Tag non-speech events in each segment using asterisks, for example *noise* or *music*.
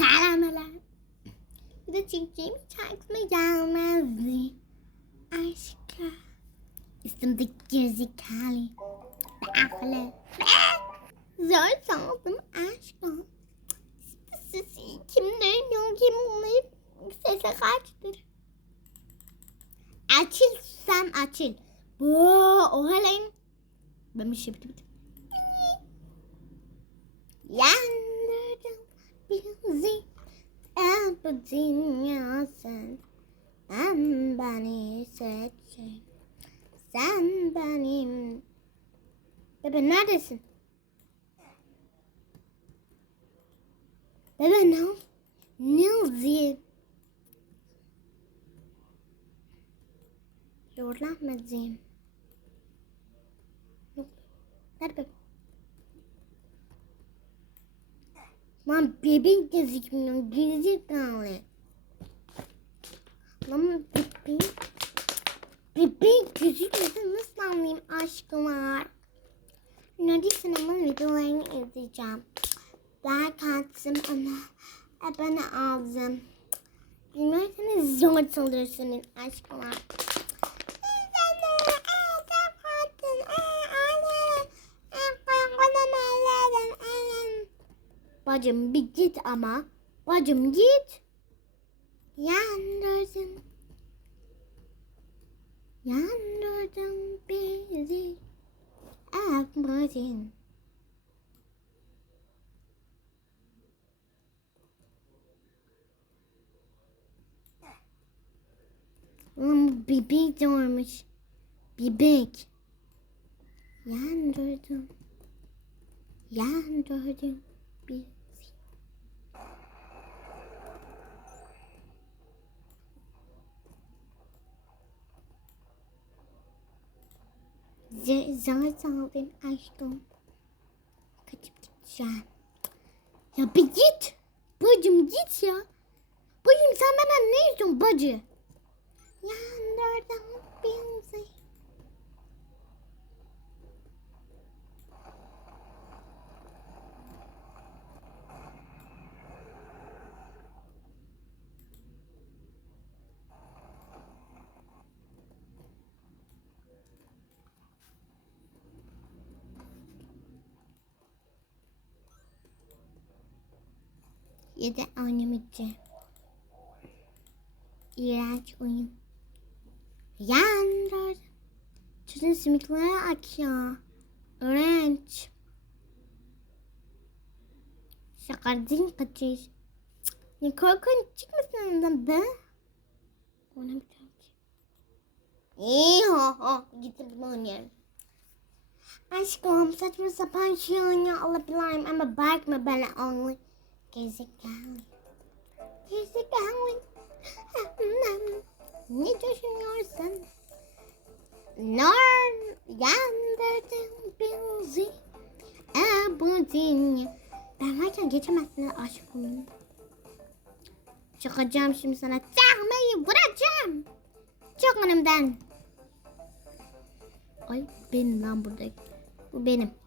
Selamlar. Bir de çekeceğim hiç aklıma gelmezdi. Aşka. Üstümdeki gerizekalı. Afle. Zor sandım aşka. Sesi kim duymuyor kim onları sese kaçtır. Açıl sen açıl. Bu oha lan. Ben bir şey bitti bitti. Yandırdım bizi bu dünyasın. Sen beni seçtin. Sen benim. Bebe neredesin? Bebe ne? Ne oluyor? Yorulamadım. Nerede bebe? Lan bebek gözükmüyor. Gerizekalı. Lan bebek. Bebek gözükmüyor. Nasıl anlayayım aşklar? Nerede sinema videolarını izleyeceğim. Daha katsın ona. Abone aldım. Bilmiyorsanız zor çalışırsınız aşklar. Bacım bir git ama. Bacım git. Yandırdın. Yandırdın bizi. Yapmadın. Lan bebek doğurmuş. Bebek. Yandırdım. Yandırdım bizi. Z- Zar aldım aşkım. Kaçıp gideceğim. Ya bir git. Bacım git ya. Bacım sen benden ne istiyorsun bacı? Yandırdım bizi. Ya da oynamayacağım. İğrenç oyun. Yandırdım. Çocuğun sümükleri akıyor. İğrenç. Şakardın kaçış. Ne korkunç çıkmasın ondan be. Bir tane. İyi ha ha. Gittim bunu oynayalım. Aşkım saçma sapan şey oynuyor olabilirim ama bakma bana onu. Gezekalı. Gezekalı. ne düşünüyorsun? Nar yandırdın bizi. E bu dünya. Ben varken geçemezsin aşık olun. Çıkacağım şimdi sana. Çakmayı vuracağım. Çık önümden. Ay benim lan buradaki. Bu benim.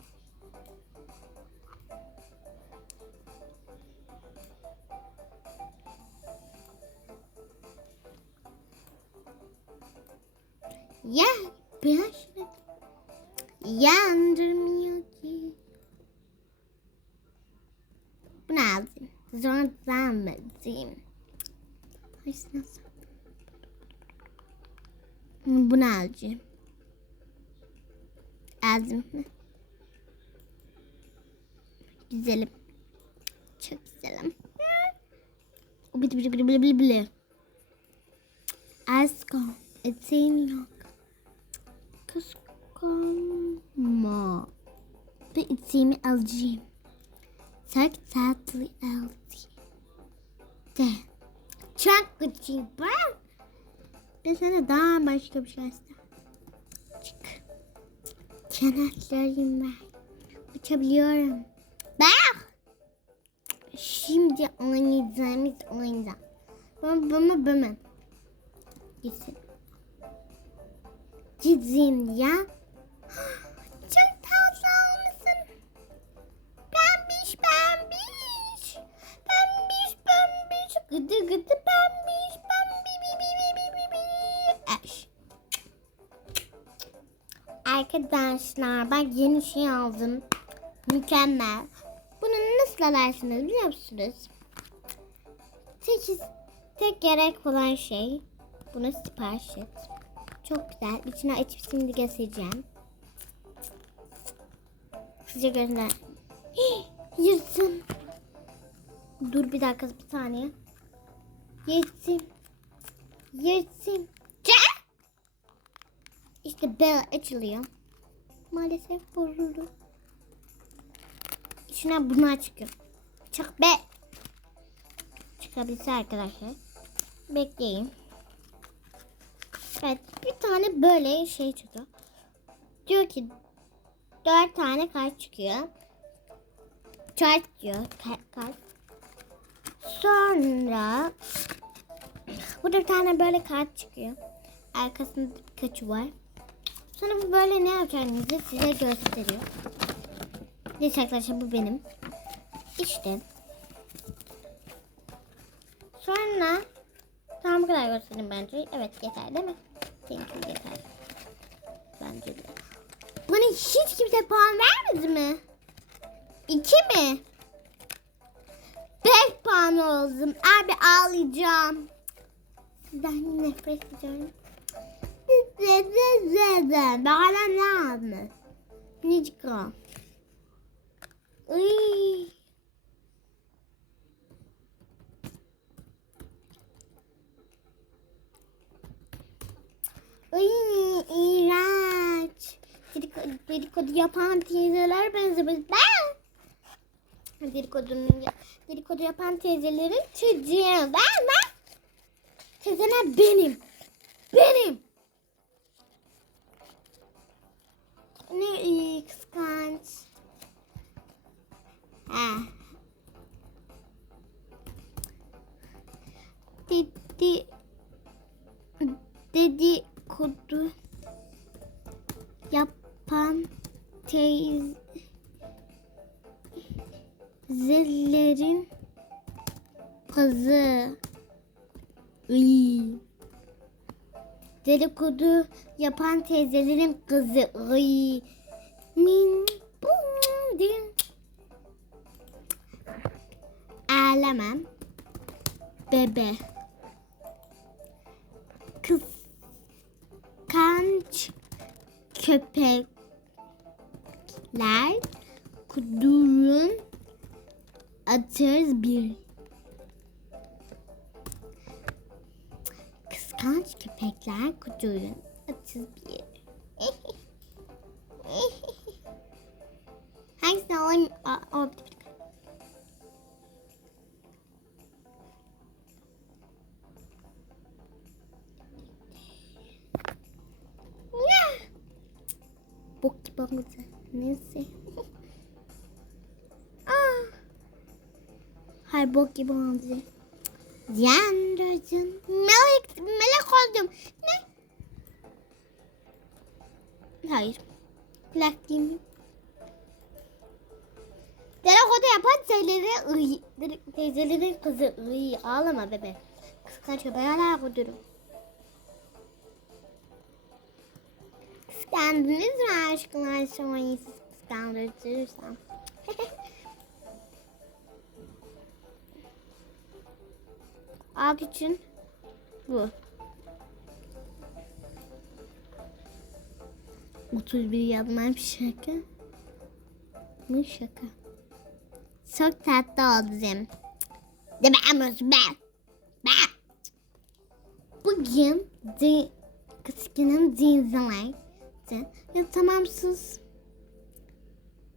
Ya şunu yandırmıyor ki. Bu lazım. Zor zahmetim. Ay nasıl? Bu lazım. Lazım mı? Güzelim. Çok güzelim. Bili bili bili bili bili bili. Aşkım, eteğin yok. Kıskanma. Ve eteğimi alacağım. Çok tatlı alacağım. De. Çok küçük ben. Ben sana daha başka bir şey istedim. Çık. Kanatlarım var. Uçabiliyorum. Bak. Şimdi oynayacağımız oyunda. Ben bunu bunu. Gitsin. Gideyim ya. *gasps* Çok tatlı olmuşsun. Pembiş pembiş. Pembiş Gıdı gıdı pembiş pembi bi bi bi bi bi bi. Eş. Arkadaşlar ben yeni şey aldım. Mükemmel. Bunu nasıl alarsınız biliyor musunuz? Tek, tek gerek olan şey bunu sipariş et. Çok güzel. İçine açıp şimdi göstereceğim. Size gönder. Yırtın. Dur bir dakika bir saniye. Yırtın. Çek! İşte bel açılıyor. Maalesef bozuldu. İçine bunlar çıkıyor. Çık be. Çıkabilse arkadaşlar. Bekleyin. Evet bir tane böyle şey çıkıyor. Diyor ki dört tane kart çıkıyor. Chart diyor kart. Sonra burada bir tane böyle kart çıkıyor. Arkasında birkaçı var. Sonra bu böyle ne yapacağınızı size gösteriyor. Neyse arkadaşlar bu benim. İşte. Sonra tamam bu kadar göstereyim bence. Evet yeter değil mi? Thank you yeter. Bence de. Bana hiç kimse puan vermedi mi? İki mi? Beş puan oldum. Abi ağlayacağım. Sizden nefret ediyorum. Hala ne aldım? Minicik o. Ay iğrenç. Dedikodu, dedikodu yapan teyzeler benzemez. Ben. Dedikodunun, dedikodu yapan teyzelerin çocuğu. Ben ben. Teyzeler benim. Dedikodu yapan teyzelerin kızı. Iy. Min. Ağlamam. Bebe. Kıskanç köpekler Bok gibi olmadı. Yandracın. Melek, melek oldum. Ne? Hayır. Plak değil mi? Dedikodu yapan teyzeleri ıy. Teyzelerin kızı ıy. Ağlama bebe. Kıskanç köpeği hala kudurum. Kıskandınız mı aşkına şamayı siz kıskandırırsam? Alt için bu. 31 yazmam şaka. Bu şaka. Çok tatlı oldu Zem. De ben ben. Bugün de kıskanın zinzalar. Ya tamam.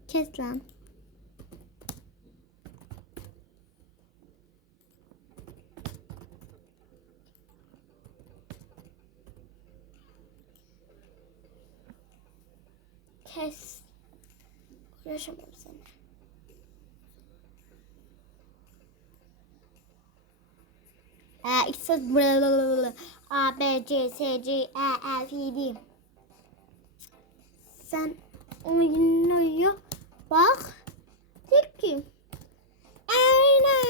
Kes lan. Kes. Uğraşamam sana. A, X, A, B, C, C, C, E, F, D. Sen oynuyor. Bak. Tek ki. Ayna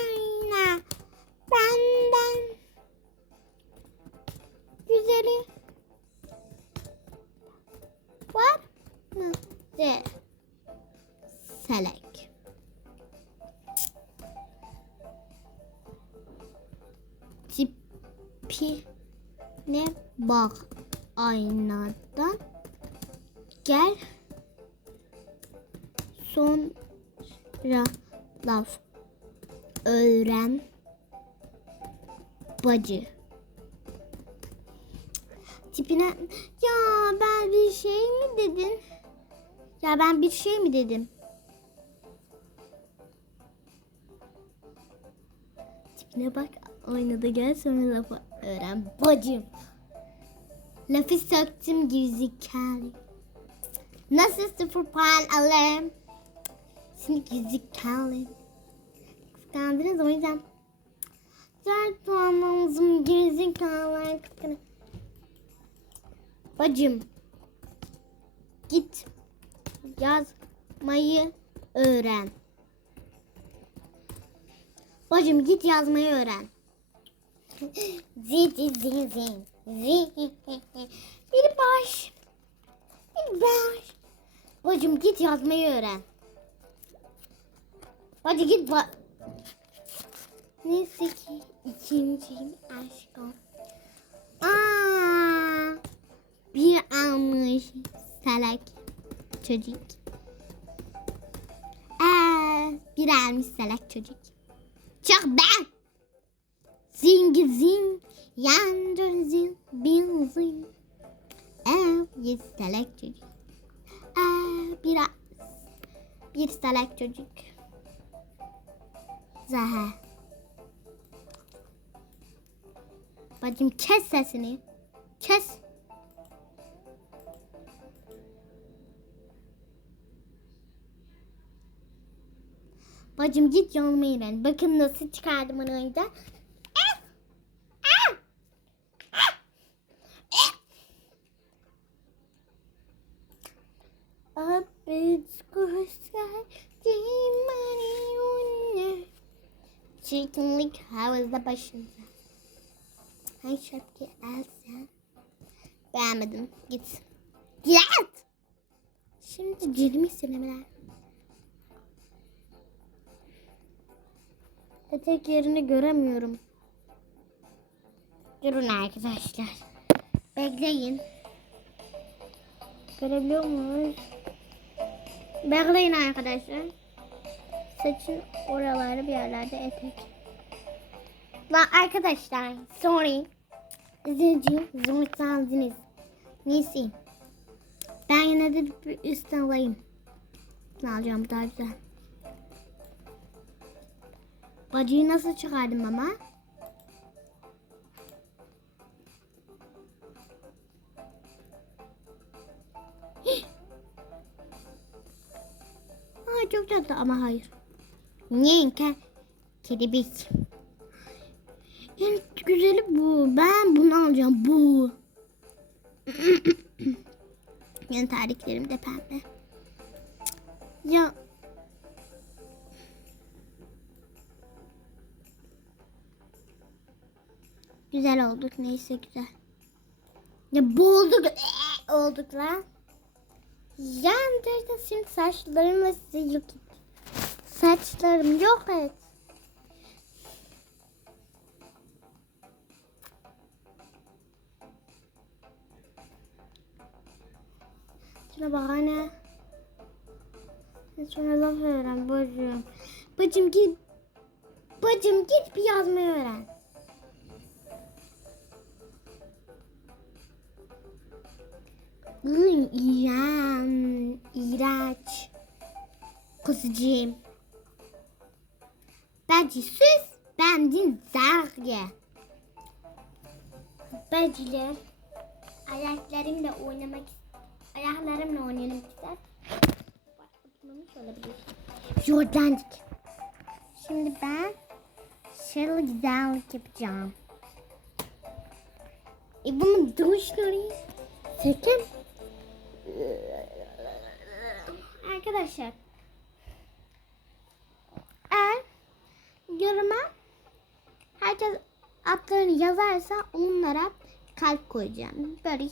bak aynadan. Gel sonra laf öğren bacı. Tipine ya ben bir şey mi dedin? Ya ben bir şey mi dedim? Tipine bak aynada gel sonra lafı öğren bacım. Lafı söktüm gerizekalı. Nasıl sıfır puan alırım? Seni gerizekalı. Kıskandınız o yüzden. Dört puan aldım gerizekalı. Bacım. Git. Yazmayı öğren. Bacım git yazmayı öğren. *gasps* Zin zin zin zin. *laughs* Bir baş. Bir baş. Bacım git yazmayı öğren. Bacı git ba... Neyse ki ikinciyim aşkım. Aa, bir almış salak çocuk. Aa, bir almış salak çocuk. Çok ben. Zing zing zing bin zing. Aa, bir salak çocuk. Aa, bir bir salak çocuk. Zaha. Bacım kes sesini. Kes. Bacım git yanmayı ben. Bakın nasıl çıkardım onu önce. İt's sky, Çirkinlik havuzda başında. Ay şapkı Elsa. Beğenmedim. Git. Git. Şimdi cilmi sinemeler. Etek yerini göremiyorum. Durun arkadaşlar. Bekleyin. Görebiliyor muyuz? Bekleyin arkadaşlar. Saçın oralarda bir yerlerde etek. Lan arkadaşlar sorry. İzleyiciyim. Zümrütlandınız. Neyse. Ben yine de bir üst alayım. Ne alacağım daha güzel. Bacıyı nasıl çıkardım ama? Çok tatlı ama hayır. Niye ki? Kelebek. En güzeli bu. Ben bunu alacağım. Bu. *clears throat* Yan tarihlerim de pembe. Ya. Güzel olduk. Neyse güzel. Ya boğulduk. Ee, olduk lan. Yani derken şimdi saçlarımla size yok et. Saçlarım yok et. Şuna bahane. Sonra laf öğren bacım. Bacım git. Bacım git bir yazmayı öğren. Iy, iğren, iğrenç. Kuzucuğum. Bence sus. Bendin zarge. Bence ayaklarımla oynamak ayaklarımla oynamak ister. Başlatmamış olabilir. Jordancık. Şimdi ben şöyle güzellik yapacağım. E bunu duşları sakın Arkadaşlar eğer yoruma herkes adlarını yazarsa onlara kalp koyacağım. Böyle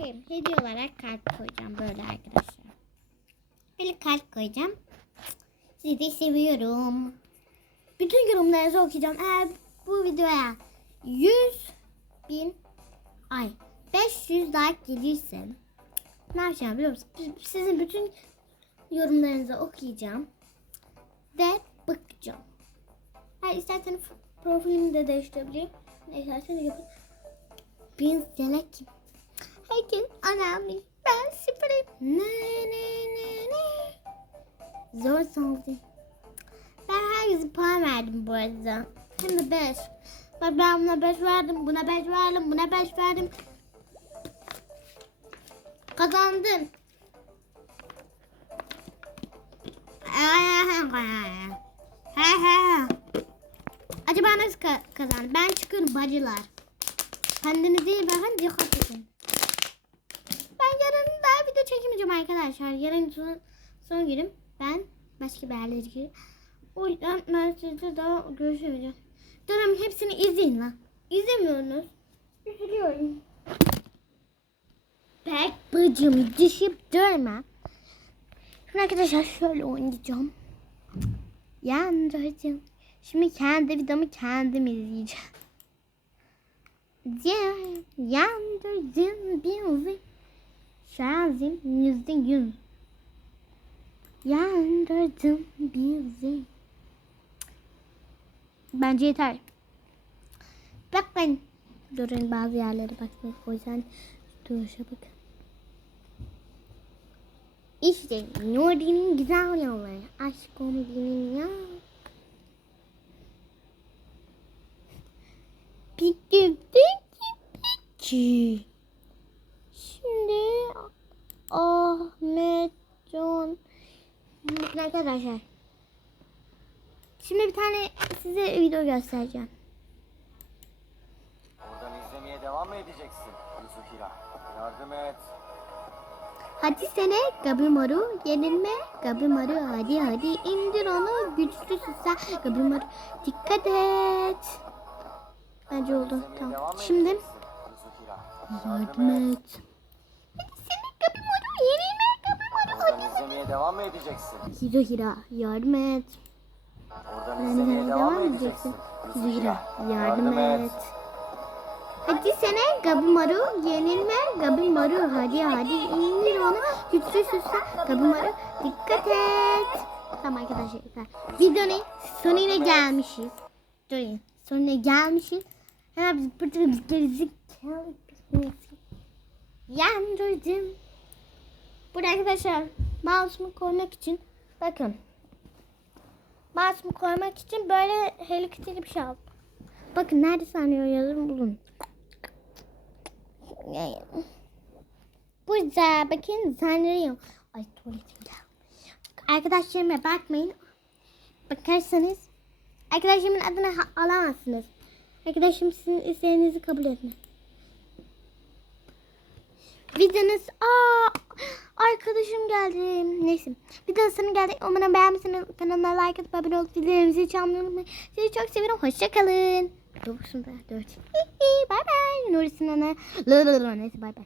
şey, hediye olarak kalp koyacağım böyle arkadaşlar. Böyle kalp koyacağım. Sizi seviyorum. Bütün yorumlarınızı okuyacağım. Eğer bu videoya 100 bin ay 500 like gelirse ne yapacağım biliyor musun? Sizin bütün yorumlarınızı okuyacağım ve bakacağım. Ha isterseniz profilimi de değiştirebilirim. İsterseniz yapın. Bin selek kim? Herkes önemli. Ben sıfırım. Ne ne ne ne. Zor sandım. Ben herkese puan verdim bu arada. Hem de 5. Bak ben buna 5 verdim, buna 5 verdim, buna 5 verdim. Kazandım. Acaba nasıl ka-? Ben çıkıyorum bacılar. Kendinize bakın, dikkat edin. Ben yarın daha video çekemeyeceğim arkadaşlar. Yarın son, son günüm. Ben başka bir yerlere gidiyorum. O yüzden ben sizle daha görüşemeyeceğim. Durun hepsini izleyin lan. İzlemiyorsunuz. Üzülüyorum. Pek bıcım düşüp durma. Şimdi arkadaşlar şöyle oynayacağım. Yandıracağım. Şimdi kendi videomu kendim izleyeceğim. Diye yandırdım bizi. Şazim yüzde yüz. Yandırdım bizi. Bence yeter. Bakın. Durun bazı yerlere bakmak. O yüzden duruşa bakın. İşte Nuri'nin güzel yolları. Aşk komedinin ya. Peki peki peki. Şimdi Ahmet Can Bakın arkadaşlar. Şimdi bir tane size video göstereceğim. Oradan izlemeye devam mı edeceksin? Yusufira, yardım et. Hadi sene Gabimaru yenilme Gabimaru hadi hadi indir onu güçlü sen Gabimaru dikkat et. Bence oldu tamam. Şimdi yardım et. Hadi sene Gabimaru yenilme Gabimaru hadi. izlemeye devam mı edeceksin? Hiro Hira yardım et. Oradan Ben izlemeye de devam mı edeceksin. edeceksin? Hiro Hira Yusufira, yardım et. Hadi sene Gabimaru yenilme Gabimaru hadi hadi indir onu güçlü süslen Gabimaru dikkat et. Tamam arkadaşlar yeter. Videonun sonuna gelmişiz. Durun sonuna gelmişiz. Hemen biz burada biz gerizekalı Yandırdım. Burada arkadaşlar mouse'umu koymak için bakın. Mouse'umu koymak için böyle helikopter bir şey aldım. Bakın nerede sanıyor yazın bulun. Burada bakın sanıyor. Ay tuvaletim geldi. Arkadaşlarıma bakmayın. Bakarsanız arkadaşımın adını alamazsınız. Arkadaşım sizin isteğinizi kabul etmez. Videonuz aa arkadaşım geldi. Neyse. Videosunu geldi. Umarım beğenmişsiniz. Kanalıma like atıp abone olup videolarımızı hiç unutmayın. Sizi çok seviyorum. Hoşçakalın. Dokuzunda dört. Bye bye. Nuri'sin ana. Neyse bye bye.